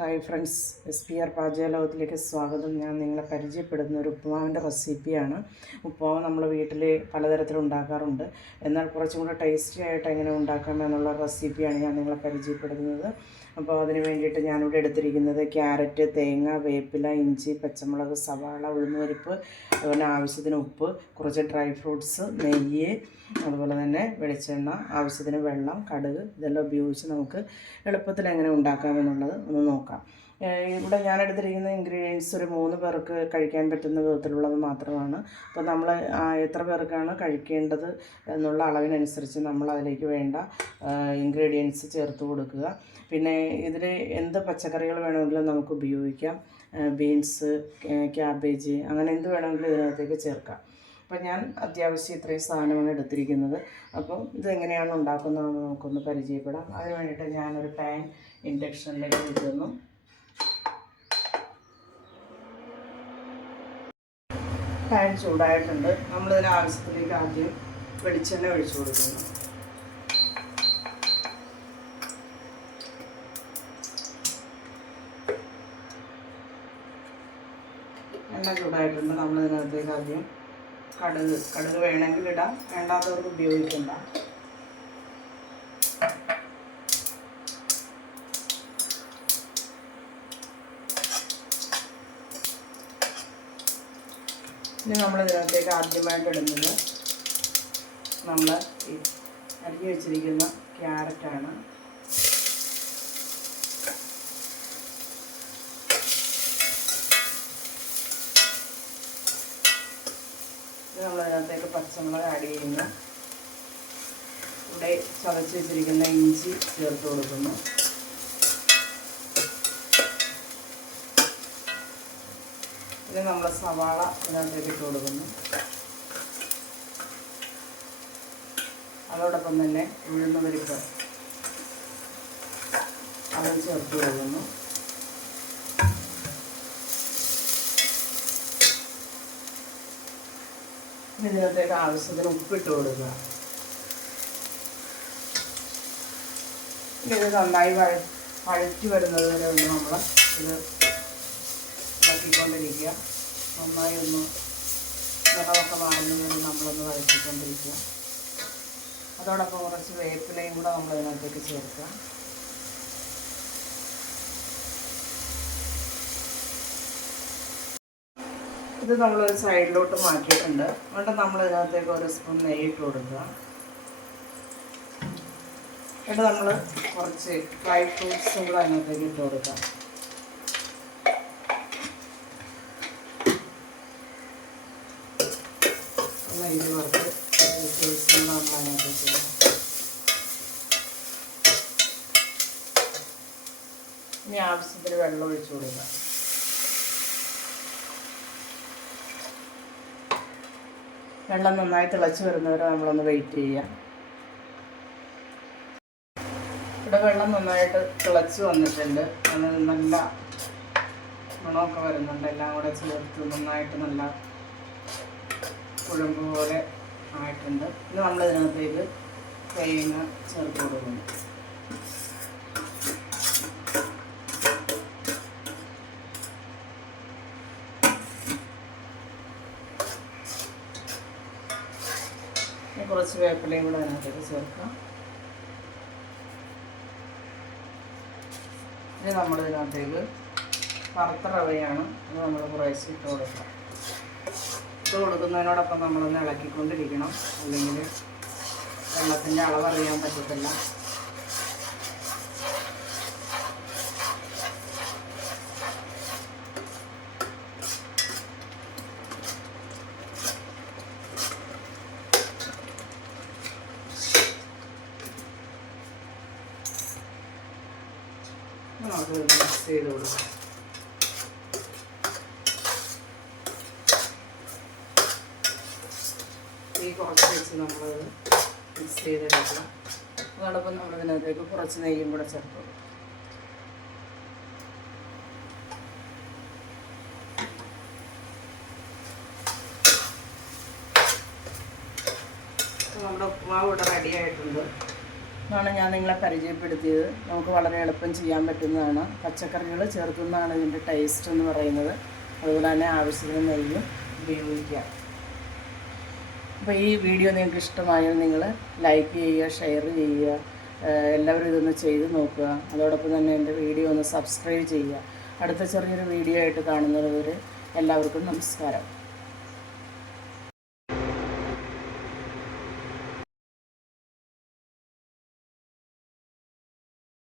Hi friends, SPR പാചകലോകത്തിലേക്ക് സ്വാഗതം. ഞാൻ നിങ്ങളെ പരിചയപ്പെടുന്ന ഒരു ഉപ്പുമാവിൻ്റെ റെസിപ്പിയാണ്. ഉപ്പുമാവ് നമ്മൾ വീട്ടിൽ പലതരത്തിൽ ഉണ്ടാക്കാറുണ്ട്. എന്നാൽ കുറച്ചും കൂടെ ടേസ്റ്റി ആയിട്ട് എങ്ങനെ ഉണ്ടാക്കാമെന്നുള്ള റെസിപ്പിയാണ് ഞാൻ നിങ്ങളെ പരിചയപ്പെടുത്തുന്നത്. അപ്പോൾ അതിന് വേണ്ടിയിട്ട് ഞാനിവിടെ എടുത്തിരിക്കുന്നത് ക്യാരറ്റ്, തേങ്ങ, വേപ്പില, ഇഞ്ചി, പച്ചമുളക്, സവാള, ഉഴുന്നുപരിപ്പ്, അതുപോലെ ആവശ്യത്തിന് ഉപ്പ്, കുറച്ച് ഡ്രൈ ഫ്രൂട്ട്സ്, നെയ്യ്, അതുപോലെ തന്നെ വെളിച്ചെണ്ണ, ആവശ്യത്തിന് വെള്ളം, കടുക്, ഇതെല്ലാം ഉപയോഗിച്ച് നമുക്ക് എളുപ്പത്തിൽ എങ്ങനെ ഉണ്ടാക്കാമെന്നുള്ളത് ഒന്ന് നോക്കാം. ഇവിടെ ഞാൻ എടുത്തിരിക്കുന്ന ഇൻഗ്രീഡിയൻസ് ഒരു 3 പേർക്ക് കഴിക്കാൻ പറ്റുന്ന വിധത്തിലുള്ളത് മാത്രമാണ്. അപ്പോൾ നമ്മൾ എത്ര പേർക്കാണ് കഴിക്കേണ്ടത് എന്നുള്ള അളവിനനുസരിച്ച് നമ്മൾ അതിലേക്ക് വേണ്ട ഇൻഗ്രീഡിയൻസ് ചേർത്ത് കൊടുക്കുക. പിന്നെ ഇതിൽ എന്ത് പച്ചക്കറികൾ വേണമെങ്കിലും നമുക്ക് ഉപയോഗിക്കാം. ബീൻസ്, ക്യാബേജ്, അങ്ങനെ എന്ത് വേണമെങ്കിലും ഇതിനകത്തേക്ക് ചേർക്കാം. അപ്പം ഞാൻ അത്യാവശ്യം ഇത്രയും സാധനമാണ് എടുത്തിരിക്കുന്നത്. അപ്പം ഇതെങ്ങനെയാണ് ഉണ്ടാക്കുന്നതെന്ന് നമുക്കൊന്ന് പരിചയപ്പെടാം. അതിന് വേണ്ടിയിട്ട് ഞാനൊരു പാൻ ഇൻഡക്ഷനിലേക്ക് വെക്കുന്നു. പാൻ ചൂടായിട്ടുണ്ട്. നമ്മളിതിന് ആവശ്യത്തിലേക്ക് ആദ്യം വെളിച്ചെണ്ണ ഒഴിച്ചു കൊടുക്കുന്നു. എണ്ണ ചൂടായിട്ടുണ്ട്. നമ്മളിതിനകത്തേക്ക് ആദ്യം കടുക് വേണമെങ്കിൽ ഇടാം, വേണ്ടാത്തവർക്ക് ഉപയോഗിക്കണ്ട. ഇനി നമ്മളിതിനകത്തേക്ക് ആദ്യമായിട്ട് ഇടുന്നത് നമ്മൾ ഈ അരിഞ്ഞു വെച്ചിരിക്കുന്ന ക്യാരറ്റാണ്. നമ്മളതിനകത്തേക്ക് പച്ചമുളക് ആഡ് ചെയ്യുന്നു. ഇവിടെ ചതച്ച് വെച്ചിരിക്കുന്ന ഇഞ്ചി ചേർത്ത് കൊടുക്കുന്നു. പിന്നെ നമ്മൾ സവാള ഇതിനകത്തേക്ക് ഇട്ട് കൊടുക്കുന്നു. അതോടൊപ്പം തന്നെ ഉഴുന്നുപരിപ്പ് അത് ചേർത്ത് കൊടുക്കുന്നു. ഇതിനകത്തേക്ക് ആവശ്യത്തിന് ഉപ്പിട്ട് കൊടുക്കുക. ഇത് നന്നായി വഴറ്റി വരുന്നത് വരെ ഒന്ന് നമ്മൾ ഇത് ഇളക്കിക്കൊണ്ടിരിക്കുക. നന്നായി ഒന്ന് നിറമൊക്കെ മാറുന്നത് വരെ നമ്മളൊന്ന് വഴറ്റിക്കൊണ്ടിരിക്കുക. അതോടൊപ്പം കുറച്ച് വേപ്പിലയും കൂടെ നമ്മൾ ഇതിനകത്തേക്ക് ചേർക്കുക. ഇത് നമ്മളൊരു സൈഡിലോട്ട് മാറ്റിയിട്ടുണ്ട്. എന്നിട്ട് നമ്മൾ ഇതിനകത്തേക്ക് ഒരു സ്പൂൺ നെയ്യ് ഇട്ട് കൊടുക്കുക. എന്നിട്ട് നമ്മൾ കുറച്ച് ഡ്രൈ ഫ്രൂട്ട്സും കൂടെ അതിനകത്തേക്ക് ഇട്ട് കൊടുക്കുക. നെയ്യ് കുറച്ച് ഫ്രൂട്ട്സും കൂടെ നമ്മൾ അതിനകത്തേക്ക് ഇടുക. ഇനി ആവശ്യത്തിന് വെള്ളം ഒഴിച്ചു കൊടുക്കുക. വെള്ളം നന്നായി തിളച്ച് വരുന്നവരെ നമ്മളൊന്ന് വെയിറ്റ് ചെയ്യുക. ഇവിടെ വെള്ളം നന്നായിട്ട് തിളച്ച് വന്നിട്ടുണ്ട്. അത് നല്ല മണമൊക്കെ വരുന്നുണ്ട്. എല്ലാം കൂടെ ചേർത്ത് നന്നായിട്ട് നല്ല കുഴമ്പ് പോലെ ആയിട്ടുണ്ട്. ഇനി നമ്മളിതിനകത്തേക്ക് തേങ്ങ ചേർത്ത് കൊടുക്കുന്നു. കുറച്ച് വേപ്പിലയും കൂടെ അതിനകത്തേക്ക് ചേർക്കാം. ഇനി നമ്മളിതിനകത്തേക്ക് കറുത്ത റവയാണ്. അത് നമ്മൾ കുറേശ്ശെ ഇട്ട് കൊടുക്കാം. ഇട്ട് കൊടുക്കുന്നതിനോടൊപ്പം നമ്മളൊന്ന് ഇളക്കിക്കൊണ്ടിരിക്കണം, അല്ലെങ്കിൽ വെള്ളത്തിൻ്റെ അളവറിയാൻ പറ്റത്തില്ല. നമുക്ക് മിക്സ് ചെയ്ത് കൊടുക്കാം. ഈ കുറച്ച് വെച്ച് നമ്മൾ മിക്സ് ചെയ്തെടുക്കുക. അതോടൊപ്പം നമ്മളിതിനകത്തേക്ക് കുറച്ച് നെയ്യും കൂടെ ചേർത്ത് കൊടുക്കും. നമ്മുടെ ഉപ്പുമാവ് ഇവിടെ റെഡി ആയിട്ടുണ്ട്. എന്നാണ് ഞാൻ നിങ്ങളെ പരിചയപ്പെടുത്തിയത്. നമുക്ക് വളരെ എളുപ്പം ചെയ്യാൻ പറ്റുന്നതാണ്. പച്ചക്കറികൾ ചേർക്കുന്നതാണ് ഇതിൻ്റെ ടേസ്റ്റ് എന്ന് പറയുന്നത്. അതുപോലെ തന്നെ ആവശ്യത്തിന് നെയ്യും ഉപയോഗിക്കാം. അപ്പോൾ ഈ വീഡിയോ നിങ്ങൾക്ക് ഇഷ്ടമായാൽ നിങ്ങൾ ലൈക്ക് ചെയ്യുക, ഷെയർ ചെയ്യുക, എല്ലാവരും ഇതൊന്ന് ചെയ്ത് നോക്കുക. അതോടൊപ്പം തന്നെ എൻ്റെ വീഡിയോ ഒന്ന് സബ്സ്ക്രൈബ് ചെയ്യുക. അടുത്ത ചെറിയൊരു വീഡിയോ ആയിട്ട് കാണുന്നത് വരെ എല്ലാവർക്കും നമസ്കാരം.